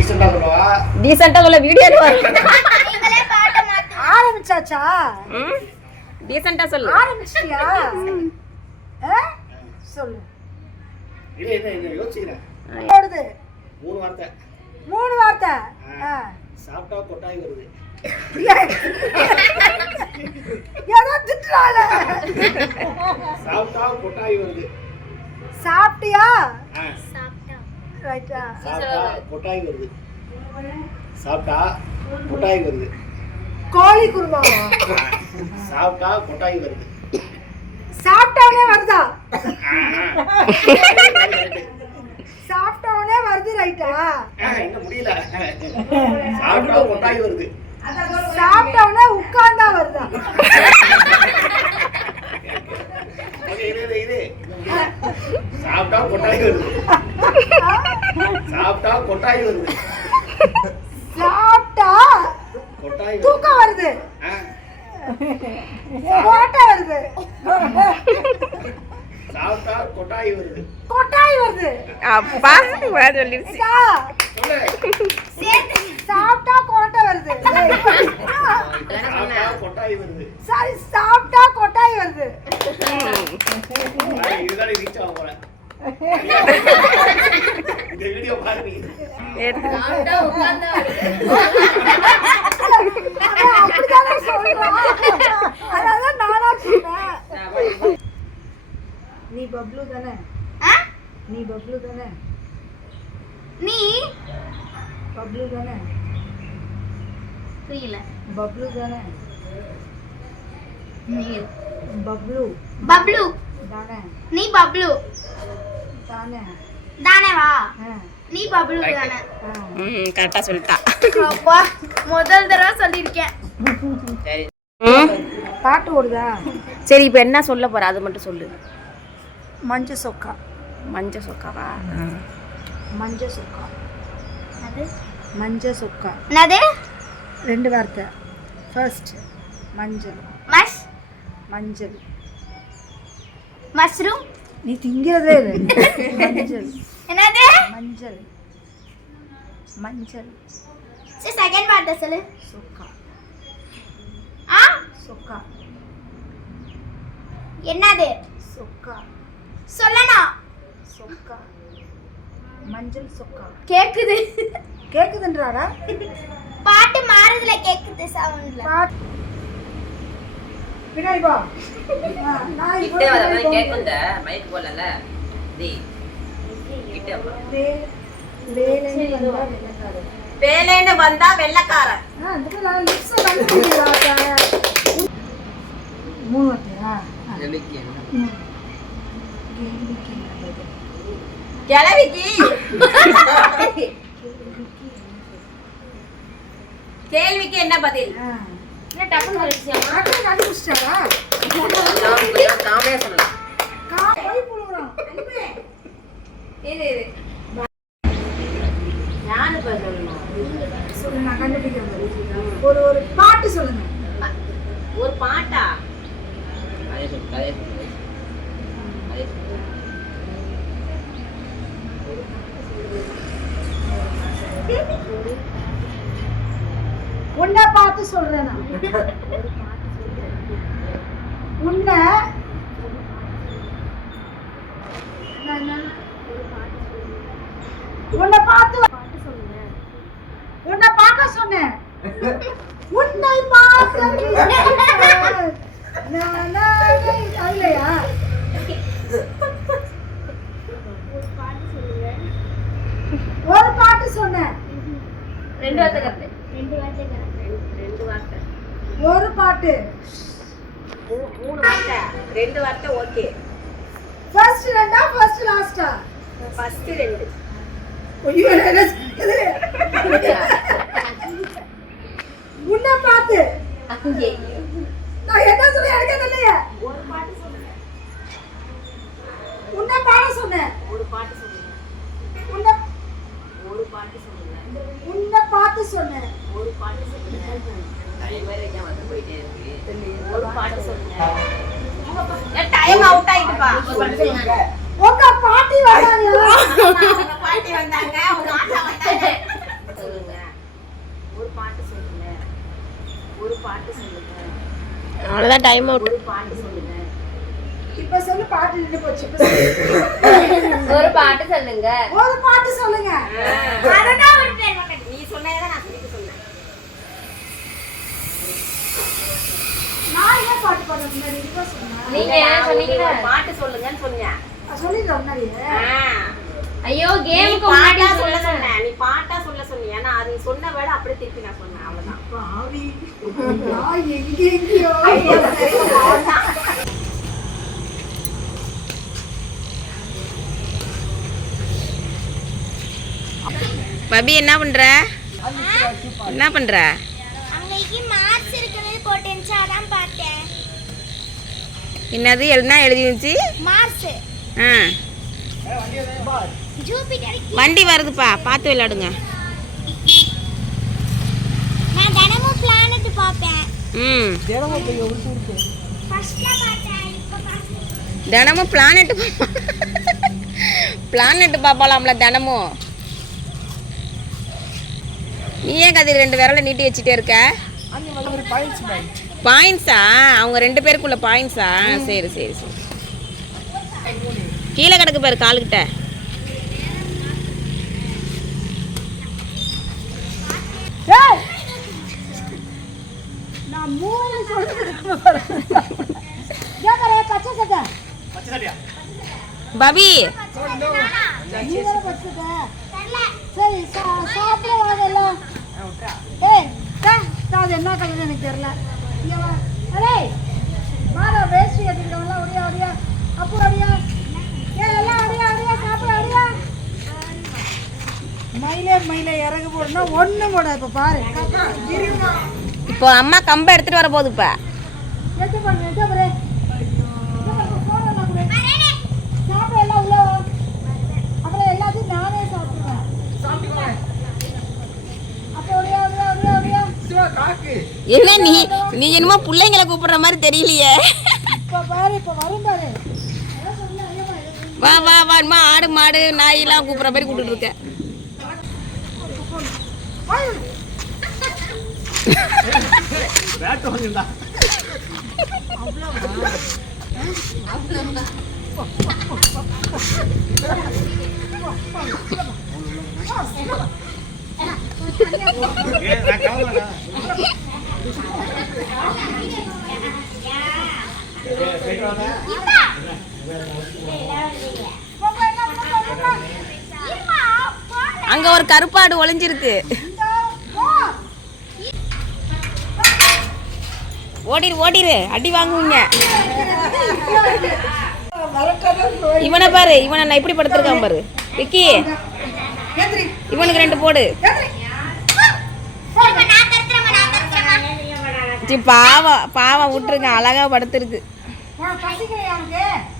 டீசெண்டா சொல்லவா? டீசெண்டா சொல்ல வீடியோ நீங்களே பாட்டை மாத்து. ஆரம்பிச்சாச்சா? டீசெண்டா சொல்லு. ஆரம்பிச்சிட்டியா? ஆ? சொல்லு. யோசிக்கிறேன். வருது மூணு வார்த்தை. மூணு வார்த்தை. சாப்பிட்டா கொட்டாய் வருது. ஏதோ திட்டுறாள. சாப்பிட்டா கொட்டாய் வருது. சாப்பிட்டியா? சாப்பிட்டா ரைட்டா சாப்பிட்டா கொட்டாய் வருது. சாப்பிட்டா கொட்டாய் வருது. கோழி குருமாவா ஆ, சாப்பிட்டா கொட்டாய் வருது. சாப்பிட்டவனே வருதா. சாப்பிட்டவனே வருது ரைட்டா முடியல. சாப்பிட்டா கொட்டாய் வருது. சாப்பிட்டவனே உட்கார்ந்தா வருதா. சாப்பிட்டா கொட்டாய் வருது. சாப்பிட்டா கொட்டாய் வருது. சாப்பிட்டா கொட்டாய் வருது. தூக்கம் வருது. கோட்டை வருது. சாப்பிட்டா கொட்டாய் வருது. கொட்டாய் வருது. அப்பா சொல்லிருச்சு. அக்கா, சொல்லு. சாப்பிட்டா கோட்டை வருது. கொட்டாய் வருது. சாரி சாப்பிட்டா கொட்டாய் வருது. இதுதான் ரீச் ஆக போறேன் இந்த வீடியோ பாருங்க அவன் அப்படித்தானே சொல்றான். அதனால நானா சொன்னேன். நீ பப்ளு தானே ஆ? நீ பப்ளு தானே நீ பப்ளு தானே புரியல பப்ளு தானே நீ பப்ளு பப்ளு தானே நீ பப்ளு தானே? தானே வா. ஆ, நீ பப்ளு தானே. ஆ. ம் கரெக்டா சொல்லிட்டா. அப்பா முதல் தடவை சொல்லியிருக்கேன். ம்? பாட்டு ஓடுதா? சரி இப்போ என்ன சொல்ல போற? அது மட்டும் சொல்லு. மஞ்ச சொக்கா. மஞ்ச சொக்காவா? மஞ்ச சொக்கா. அது? மஞ்ச சொக்கா. என்னது? ரெண்டு வார்த்தை. ஃபர்ஸ்ட் மஞ்சள். மஷ். மஞ்சள். மஷ்ரூம்? நீ திங்கிறதே. மஞ்சள். என்னது? மஞ்சள். மஞ்சள். சரி செகண்ட் வார்த்தை சொல்லு. சொக்கா. ஆ? சொக்கா. என்னது? சொக்கா. சொல்லணும். சொக்கா. மஞ்சள் சொக்கா. கேக்குது. கேக்குதுன்றாடா? பாட்டு மாறுதுல கேக்குது சவுண்ட்ல பாட் பின்னாடி போ. ஆ, நான் இப்போ பின்னாடி போ. வே- வேலைன்னு வந்தா வெள்ளைக்காரன். வேலைன்னு வந்தா. மூணு வார்த்தையா. கேள்விக்கு கேள்விக்கு என்ன பதில்? ஒரு ஒரு பாட்டு சொல்லுங்க ஒரு பாட்டா உன்னை பார்த்து சொல்றேன்? நான் உன்னை உன்னை பார்த்து உன்னை பார்க்க சொன்னேன். உன்னை பார்க்க அதுலயா ஒரு பாட்டு சொன்னேன். ரெண்டு வார்த்தை ரெண்டு வார்த்தை ஒரு பாட்டு. மூணு வார்த்தை. ரெண்டு வார்த்தை ஓகே. ஃபர்ஸ்ட் ரெண்டா ஃபர்ஸ்ட் லாஸ்டா ஃபர்ஸ்ட் ரெண்டு. ஐயோ? உன்னை பார்த்து. நான் என்ன சொல்லி எனக்கு தெரியலையே. ஒரு பாட்டு சொல்லுங்க உன்னை பாட சொன்னேன். ஒரு பாட்டு சொல்லுங்க உன்னை ஒரு பாட்டு சொல்லுங்க உன்னை பார்த்து சொன்னேன். ஒரு பாட்டு சொல்லுங்க ஒரு பாட்டு சொல்லுங்க டைம் அவுட் ஆயிட்டுப்பா. உங்க பாட்டி பாட்டி வந்தாங்க. உங்க வந்தாங்க. சொல்லுங்க. ஒரு பாட்டு சொல்லுங்க. ஒரு பாட்டு சொல்லுங்க. அவ்வளவுதான் டைம் அவுட் பாட்டு சொல்லுங்க. இப்ப சொல்லு பாட்டு நின்னு போச்சு. ஒரு பாட்டு சொல்லுங்க. ஒரு பாட்டு சொல்லுங்க. பேர் மக்கள் நீ சொன்னதான் நான் சொல்லிக்க சொன்னேன். நான் ஏன் பாட்டு பாடுறது முன்னாடி நீங்க சொன்னா நீங்க என்ன சொன்னீங்க? ஒரு பாட்டு சொல்லுங்கன்னு சொன்னேன். நான் சொல்லிடுறேன் ஐயோ கேமுக்கு முன்னாடி சொல்ல சொல்லுங்க சொன்னேன். நீ பாட்டா சொல்ல சொன்னியா நான் அது சொன்ன வேட அப்படியே திருப்பி நான் சொன்னேன். அவ்வளவுதான். பாவி. நான் எங்க எங்கேயோ பபி என்ன பண்ற? என்ன பண்ற? என்னது என்ன எழுதி இருந்துச்சு? வண்டி வருதுப்பா பார்த்து விளையாடுங்க. நான் தினமும் பிளானட் பார்ப்பேன். ம். ஃபர்ஸ்ட்ல பார்த்தேன் இப்போ பார்த்தேன் தினமும் பிளானெட்டு பிளானெட்டு பார்ப்பலாம்ல தினமும். நீ ஏன் கதிர் ரெண்டு விரலை நீட்டி வச்சுட்டே இருக்க? பாயிண்ட்ஸா அவங்க ரெண்டு பேருக்குள்ள பாயிண்ட்ஸா சரி சரி சரி. கீழே கிடக்கு பாரு காலுக்கிட்ட. ஏய்! நான் மூணு சொல்லிட்டு ஏன் பாரு, பச்சை சட்டை பச்சை சட்டையா பபி நீ தானே பச்சை சட்டை சரி சா- சாப்பிட வாங்க எல்லாம் ஏய் டா, டா, அது என்ன கலர் எனக்கு தெரியல. இங்க வா. அடே வாடா வேஷ்டி கட்டிக்கிறவங்களாம் ஒடியா ஒடியா. அப்போ ஒடியா ஏய் எல்லாம் ஒடியா ஒடியா சாப்பிட ஒடியா மயிலே மயிலே இறகு போடுனா ஒண்ணும் போட இப்ப பாரு. இப்போ அம்மா கம்பை எடுத்துட்டு வர போகுது இப்போ. எடுத்து பாருங்க எடுத்து பாரு சாப்பிட எல்லாம் உள்ள வா. அப்புறம் எல்லாத்தையும் நானே சாப்பிடுவேன் அப்போ ஒடியா ஒடியா ஒடியா ஒடியா என்ன நீ நீ என்னமோ பிள்ளைங்களை கூப்பிடுற மாதிரி தெரியலையே. இப்ப வா வா வாமா ஆடு மாடு நாயெல்லாம் கூப்பிட்ற மாதிரி கூப்பிட்டு இருக்க நான் அங்க ஒரு கருப்பாடு ஒளிஞ்சிருக்கு. ஓடிரு ஓடிரு. அடி வாங்குவீங்க. இவனை பாரு இவனை நான் இப்படி படுத்திருக்கான் பாரு. விக்கி இவனுக்கு ரெண்டு போடு. பாவம் பாவம் விட்டுருங்க அழகா படுத்திருக்கு. 我怕这个样子。